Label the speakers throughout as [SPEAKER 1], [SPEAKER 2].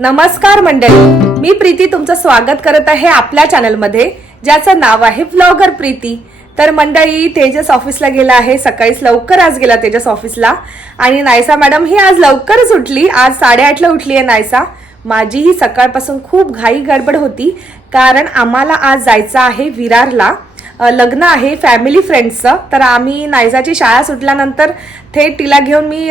[SPEAKER 1] नमस्कार मंडळी मी प्रीती तुमचं स्वागत करत आहे आपल्या चॅनलमध्ये ज्याचं नाव आहे ब्लॉगर प्रीती. तर मंडळी तेजस ऑफिसला गेला आहे सकाळीच लवकर आज गेला तेजस ऑफिसला. आणि नायसा मॅडम ही आज लवकरच उठली आज साडेआठला उठली आहे नायसा. माझी ही सकाळपासून खूप घाई गडबड होती कारण आम्हाला आज जायचं आहे विरारला. लग्न आहे फॅमिली फ्रेंड्सचं तर आम्ही नायजाची शाळा सुटल्यानंतर थेट तिला घेऊन मी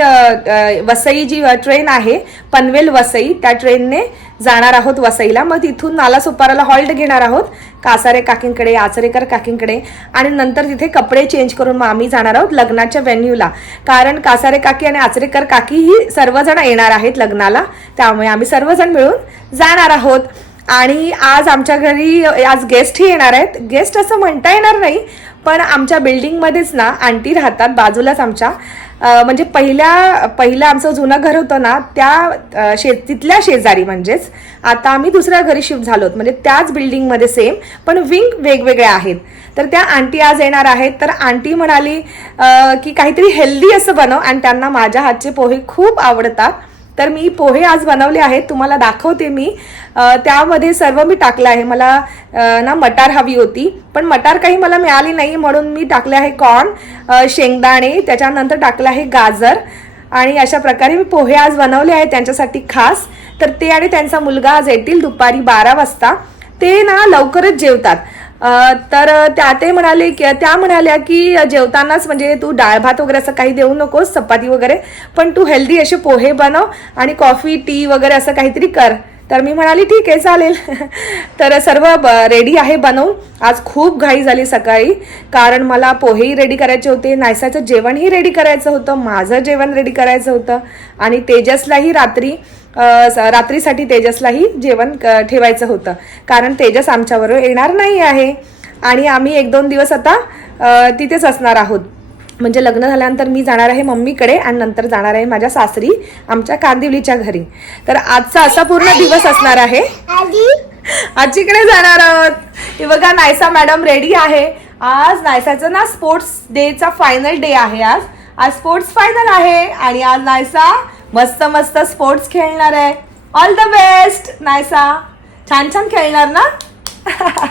[SPEAKER 1] वसई जी ट्रेन आहे पनवेल वसई त्या ट्रेनने जाणार आहोत वसईला. मग तिथून नालासोपाराला हॉल्ट घेणार आहोत. कासारे काकींकडे आचरेकर काकींकडे. आणि नंतर तिथे कपडे चेंज करून मग आम्ही जाणार आहोत लग्नाच्या व्हेन्यूला कारण कासारे काकी आणि आचरेकर काकी ही सर्वजण येणार आहेत लग्नाला. त्यामुळे आम्ही सर्वजण मिळून जाणार आहोत. आणि आज आमच्या घरी आज गेस्टही येणार आहेत. गेस्ट असं म्हणता येणार नाही पण आमच्या बिल्डिंगमध्येच ना आंटी राहतात बाजूलाच आमच्या. म्हणजे पहिल्या पहिलं आमचं जुनं घर होतं ना त्या शे तिथल्या शेजारी म्हणजेच. आता आम्ही दुसऱ्या घरी शिफ्ट झालो म्हणजे त्याच बिल्डिंगमध्ये सेम पण विंग वेगवेगळ्या आहेत. तर त्या आंटी आज येणार आहेत. तर आंटी म्हणाली की काहीतरी हेल्दी असं बनव. आणि त्यांना माझ्या हातचे पोहे खूप आवडतात. तर मी पोहे आज बनवले आहेत तुम्हाला दाखवते मी. त्यामध्ये सर्व मी टाकलं आहे. मला ना मटार हवी होती पण मटार काही मला मिळाली नाही म्हणून मी टाकले आहे कॉर्न शेंगदाणे त्याच्यानंतर टाकलं आहे गाजर आणि अशा प्रकारे मी पोहे आज बनवले आहेत त्यांच्यासाठी खास. तर ते आणि त्यांचा मुलगा आज येतील दुपारी बारा वाजता. ते ना लवकरच जेवतात. तर त्या ते म्हणाले की त्या म्हणाल्या की जेवतानाच म्हणजे तू डाळ भात वगैरे असं काही देऊ नकोस चपाती वगैरे पण तू हेल्दी असे पोहे बनव आणि कॉफी टी वगैरे असं काहीतरी कर. तर मी म्हणाली ठीक आहे चालेल. तर सर्व रेडी आहे बनवून. आज खूप घाई झाली सकाळी. कारण मला पोहेही रेडी करायचे होते नायसाचं जेवणही रेडी करायचं होतं माझं जेवण रेडी करायचं होतं. आणि तेजसलाही रात्री रात्रीसाठी तेजसलाही जेवण ठेवायचं होतं. कारण तेजस आमच्याबरोबर येणार नाही आहे. आणि आम्ही एक दोन दिवस आता तिथेच असणार आहोत. म्हणजे लग्न झाल्यानंतर मी जाणार आहे मम्मीकडे आणि नंतर जाणार आहे माझ्या सासरी आमच्या कांदिवलीच्या घरी. तर आजचा असा पूर्ण दिवस असणार आहे. आजीकडे जाणार आहोत. हे बघा नायसा मॅडम रेडी आहे. आज नायसाचं ना स्पोर्ट्स डेचा फायनल डे आहे आज. आज स्पोर्ट्स फायनल आहे. आणि आज नायसा मस्त मस्त स्पोर्ट्स खेळणार आहे. All the best Naisa. छान छान खेळणार ना?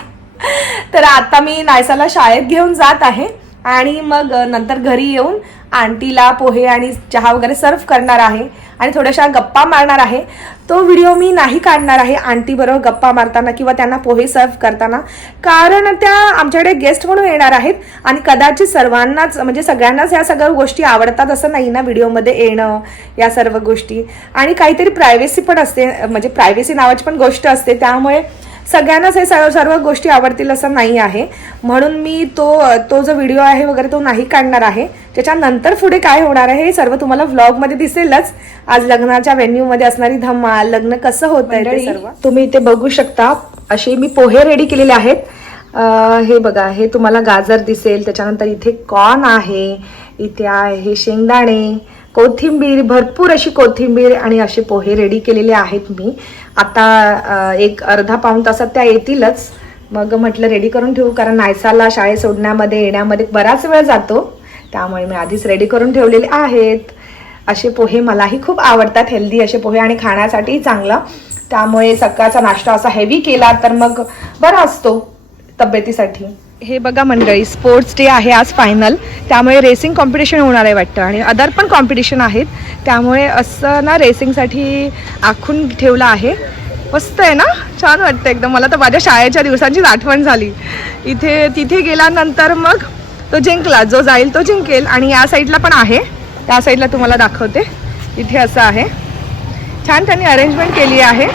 [SPEAKER 1] तर आता मी नायसाला शाळेत घेऊन जात आहे. आणि मग नंतर घरी येऊन आंटीला पोहे आणि चहा वगैरे सर्व करणार आहे. आणि थोड्याशा गप्पा मारणार आहे. तो व्हिडिओ मी नाही काढणार आहे आंटीबरोबर गप्पा मारताना किंवा त्यांना पोहे सर्व करताना. कारण त्या आमच्याकडे गेस्ट म्हणून येणार आहेत आणि कदाचित सर्वांनाच म्हणजे सगळ्यांनाच या सगळ्या गोष्टी आवडतात असं नाही ना व्हिडिओमध्ये येणं या सर्व गोष्टी. आणि काहीतरी प्रायव्हेसी पण असते म्हणजे प्रायव्हेसी नावाची पण गोष्ट असते. त्यामुळे सगळ्यांनाच हे सर्व सर्व गोष्टी आवडतील असं नाही आहे. म्हणून मी तो तो जो व्हिडिओ आहे वगैरे तो नाही काढणार आहे. त्याच्यानंतर पुढे काय होणार आहे हे सर्व तुम्हाला व्लॉगमध्ये दिसेलच. आज लग्नाच्या व्हेन्यूमध्ये असणारी धमाल लग्न कसं होत आहे सर्व. तुम्ही इथे बघू शकता असे मी पोहे रेडी केलेले आहेत. हे बघा हे तुम्हाला गाजर दिसेल त्याच्यानंतर इथे कॉर्न आहे इथे आहे शेंगदाणे कोथिंबीर भरपूर अशी कोथिंबीर आणि असे पोहे रेडी केलेले आहेत मी. आता एक अर्धा पाऊण तासात त्या येतीलच. मग म्हटलं रेडी करून ठेवू कारण नायसाला शाळेत सोडण्यामध्ये येण्यामध्ये बराच वेळ जातो. त्यामुळे मी आधीच रेडी करून ठेवलेले आहेत. असे पोहे मलाही खूप आवडतात हेल्दी असे पोहे आणि खाण्यासाठीही चांगलं. त्यामुळे सकाळचा नाश्ता असा हेवी केला तर मग बरा असतो तब्येतीसाठी. हे बघा मंडळी स्पोर्ट्स डे आहे आज फायनल त्यामुळे रेसिंग कॉम्पिटिशन होणार आहे वाटतं. आणि अदर पण कॉम्पिटिशन आहेत. त्यामुळे असं ना रेसिंगसाठी आखून ठेवलं आहे. मस्त आहे ना? छान वाटतं एकदम. मला तर माझ्या शाळेच्या दिवसांचीच आठवण झाली. इथे तिथे गेल्यानंतर मग तो जिंकला. जो जाईल तो जिंकेल. आणि या साईडला पण आहे. त्या साईडला तुम्हाला दाखवते. इथे असं आहे. छान त्यांनी अरेंजमेंट केली आहे.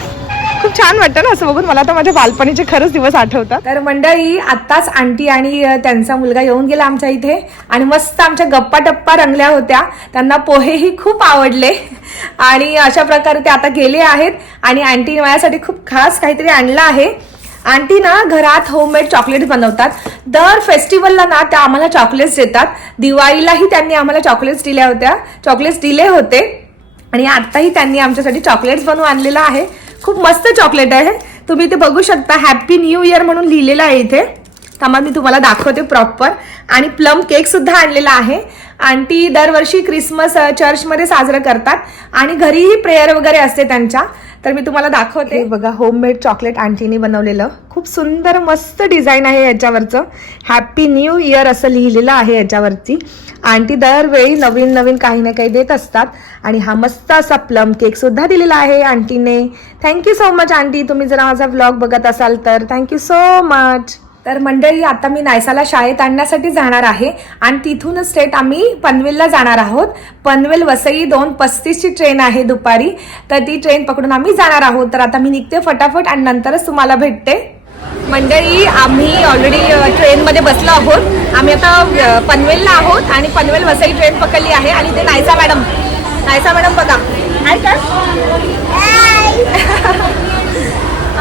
[SPEAKER 1] खूप छान वाटतं ना असं बघून. मला तर माझ्या बालपणीचे खरंच दिवस आठवतात. तर मंडळी आत्ताच आंटी आणि त्यांचा मुलगा येऊन गेला आमच्या इथे आणि मस्त आमच्या गप्पा टप्पा रंगल्या होत्या. त्यांना पोहेही खूप आवडले. आणि अशा प्रकारे ते आता गेले आहेत आणि आंटी माझ्यासाठी खूप खास काहीतरी आणलं आहे. आंटी ना घरात होममेड चॉकलेट बनवतात. दर फेस्टिवलला ना त्या आम्हाला चॉकलेट्स देतात. दिवाळीलाही त्यांनी आम्हाला चॉकलेट्स दिल्या होत्या. चॉकलेट्स दिले होते. आणि आत्ताही त्यांनी आमच्यासाठी चॉकलेट्स बनवून आणलेलं आहे. खूप मस्त चॉकलेट आहे. तुम्ही इथे बघू शकता. हॅपी न्यू इयर म्हणून लिहिलेलं आहे इथे. थांबा मी तुम्हाला दाखवते प्रॉपर आणि प्लम केक सुद्धा आणलेला आहे. आंटी दरवर्षी क्रिसमस चर्चमध्ये uh, साजरं करतात. आणि घरीही प्रेयर वगैरे असते त्यांच्या. तर मी तुम्हाला दाखवते. बघा होममेड चॉकलेट आंटीने बनवलेलं. खूप सुंदर मस्त डिझाईन आहे याच्यावरचं. हॅपी न्यू इयर असं लिहिलेलं आहे याच्यावरती. आंटी दरवेळी नवीन नवीन काही ना काही देत असतात. आणि हा मस्त असा प्लम केक सुद्धा दिलेला आहे आंटीने thank you so much aunty तुम्ही जर माझा व्लॉग बघत असाल तर थँक्यू सो मच तर मंडळी आता मी नायसाला शाळेत आणण्यासाठी जाणार आहे आणि तिथूनच स्टेट आम्ही पनवेलला जाणार आहोत. पनवेल वसई दोन पस्तीसची ट्रेन आहे दुपारी. तर ती ट्रेन पकडून आम्ही जाणार आहोत. तर आता मी निघते फटाफट आणि नंतरच तुम्हाला भेटते. मंडळी आम्ही ऑलरेडी ट्रेनमध्ये बसलो आहोत. आम्ही आता पनवेलला आहोत आणि पनवेल वसई ट्रेन पकडली आहे आणि ते नायसा मॅडम. नायसा मॅडम बघा.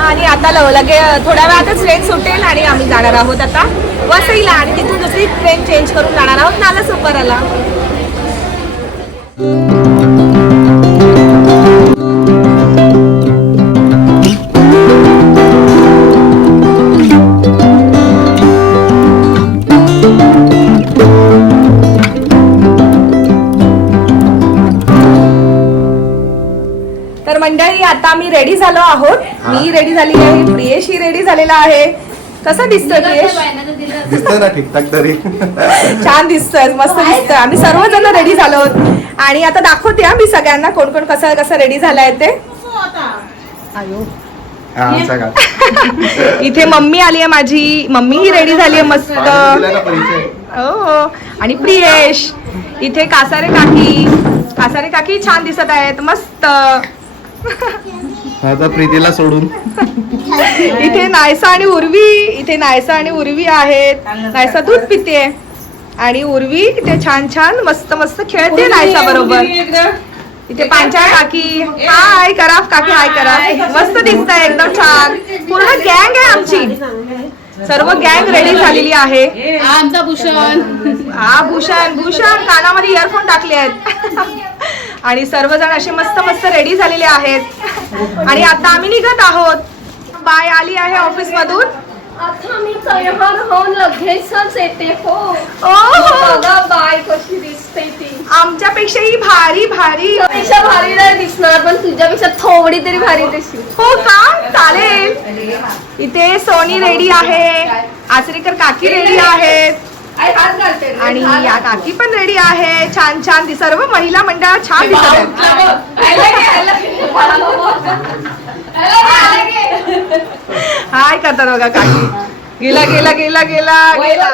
[SPEAKER 1] आणि आता लगे थोड्या वेळातच ट्रेन सुटेल आणि आम्ही जाणार आहोत आता वसईला. आणि तिथून दुसरी ट्रेन चेंज करून जाणार आहोत नाला सुपराला मी रेडी झालो आहोत. मी रेडी झाली आहे प्रियेशी रेडी झालेला आहे. कसं दिसतोय प्रियेश?
[SPEAKER 2] दिसतंय ना ठीकठाक तरी.
[SPEAKER 1] छान दिसतोय मस्त दिसतोय. आम्ही सर्वजण रेडी झालो आहोत. आणि आता दाखवते हा मी सगळ्यांना कोण कोण कसं कसं रेडी झालंय ते. आयो.
[SPEAKER 2] हा
[SPEAKER 1] इथे मम्मी आली आहे माझी. मम्मी ही रेडी झाली आहे मस्त. हो हो. आणि प्रियेश इथे कासारे काकी. कासारे काकी छान दिसत आहेत मस्त.
[SPEAKER 2] आता प्रीतीला सोडून.
[SPEAKER 1] इथे नायसा आणि उर्वी इथे नायसा आणि उर्वी आहेत. नायसा दूध पिते आणि उर्वी इथे छान छान मस्त मस्त खेळते नायसा बरोबर. इथे पांचाळ काकी. हाय करा काकी हाय करा मस्त दिसत आहे एकदम छान. पूर्ण गँग आहे आमची. सर्व गँग रेडी झालेली आहे.
[SPEAKER 3] आमचा भूषण.
[SPEAKER 1] हा भूषण भूषण. कानामध्ये इयरफोन टाकले आहेत. आणि सर्वजण असे मस्त मस्त रेडी झालेले आहेत. आणि आता आम्ही निघत आहोत. बाय आली आहे ऑफिस मधून
[SPEAKER 3] आता मी तयार होऊन लगेचच येते हो. बाय कशी दिसते ती.
[SPEAKER 1] आमच्यापेक्षाही भारी भारी.
[SPEAKER 3] पेक्षा भारी नाही दिसणार पण तुझ्यापेक्षा थोडी तरी भारी दिसली.
[SPEAKER 1] हो का? चालेल. इथे सोनी रेडी आहे. आचरेकर काकी रेडी आहेत. आणि या काकी पण रेडी आहे. छान छान. दि- सर्व महिला मंडळ छान दिसत आहेत. हाय करतात बघा काकी. गेला गेला गेला गेला गेला.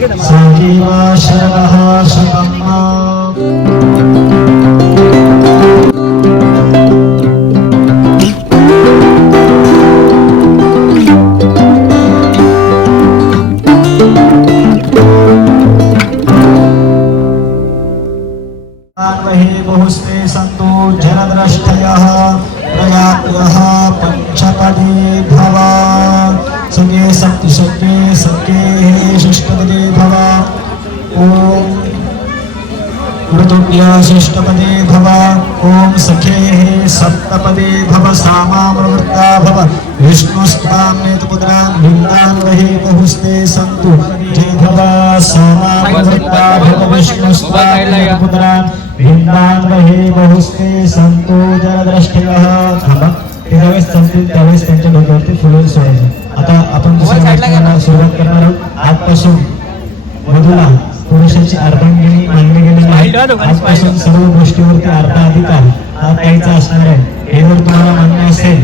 [SPEAKER 4] सुभगे सजीवा शरदः शतम् ॐ ऋतुभ्य शिष्टपदे भव। ॐ सखेः सप्तपदे भव। सामामृता भव। विष्णुस्त्वां नेतपुत्रां वहे बहुस्ते सन्तु। जय भव सामामृता भव। वृन्दान् वहे बहुस्ते सन्तु। ते ज्यावेळेस संपतील त्यावेळेस त्यांच्या डोक्यावरती फुलं सोडायचं आता आपण दुसऱ्या सुरुवात करणार आहोत आजपासून वधूला पुरुषाची अर्धांगिनी मानली गेलेली आहे आजपासून सर्व गोष्टीवरती अर्धा अधिकार हा ताईचा असणार आहे. हे जर तुम्हाला मान्य असेल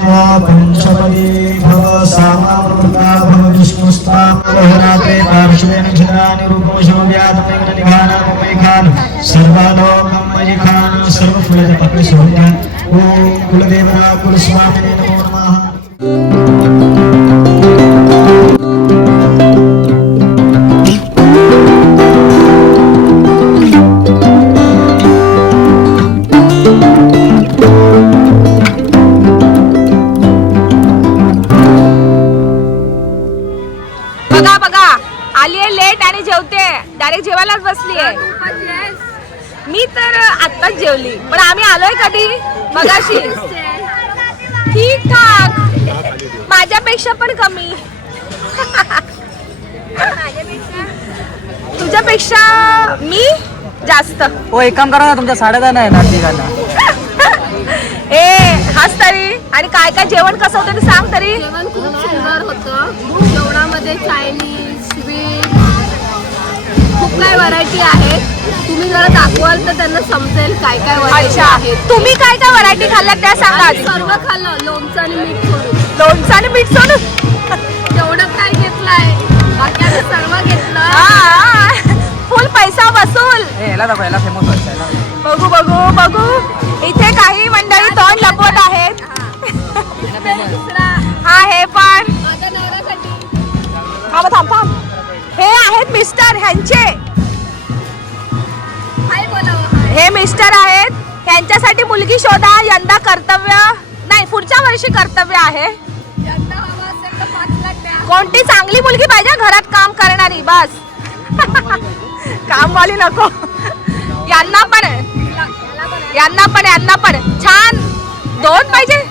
[SPEAKER 4] पञ्चपदे भव सामावृता भव विष्णुस्तां पार्श्वेन छिद्राणि रूपं शोभ्यात्मैकनिघानमुपैखान् सर्वालोकं मयि ॐ कुलदेवरा कुलस्वामिने नमो नमः।
[SPEAKER 1] मगाशी. ठीक ठाक. माझ्यापेक्षा पण कमी. तुझ्यापेक्षा मी जास्त.
[SPEAKER 5] हो एक काम करा ना तुमच्या साड्या नाही ना ठिकाणा
[SPEAKER 1] ए हाच तरी. आणि काय काय जेवण कसं होतं ते सांग तरी.
[SPEAKER 3] जेवण खूप सुंदर होतं. जेवणामध्ये चायनीज स्वीट खूप काय व्हरायटी आहेत तुम्ही जरा दाखवाल तर त्यांना समजेल काय काय व्हरायटी
[SPEAKER 1] अच्छा.
[SPEAKER 3] आहेत.
[SPEAKER 1] तुम्ही काय काय व्हरायटी खाल्ल्या त्या सांगा
[SPEAKER 3] आम्ही सर्व खाल्लं लोणचं आणि मीठ सोडून.
[SPEAKER 1] लोणचं आणि मीठ सोडून?
[SPEAKER 3] तेवढं काय घेतलंय? बाकी आम्ही सर्व घेतलं.
[SPEAKER 1] फुल पैसा वसूल.
[SPEAKER 5] ए याला दाखव याला फेमस व्हायचं याला.
[SPEAKER 1] बघू बघू बघू. इथे काही मंडळी तोंड लपवत आहेत.
[SPEAKER 3] दुसरा.
[SPEAKER 1] हा हे पण.
[SPEAKER 3] माझ्या नवऱ्यासाठी
[SPEAKER 1] थांब थांब थांब. हे आहेत मिस्टर ह्यांचे. हे मिस्टर आहेत. ह्यांच्यासाठी मुलगी शोधा. यंदा कर्तव्य नाही पुढच्या वर्षी कर्तव्य आहे. कोणती चांगली मुलगी पाहिजे? घरात काम करणारी बस. कामवाली नको. यांना पण. यांना पण यांना पण छान. दोन पाहिजे.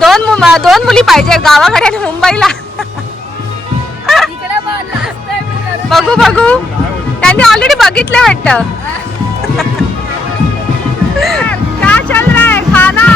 [SPEAKER 1] दोन दोन मुली पाहिजे. गावाकडे मुंबईला. बघू बघू. त्यांनी ऑलरेडी बघितलं वाटतं. का चल रहा है खाना?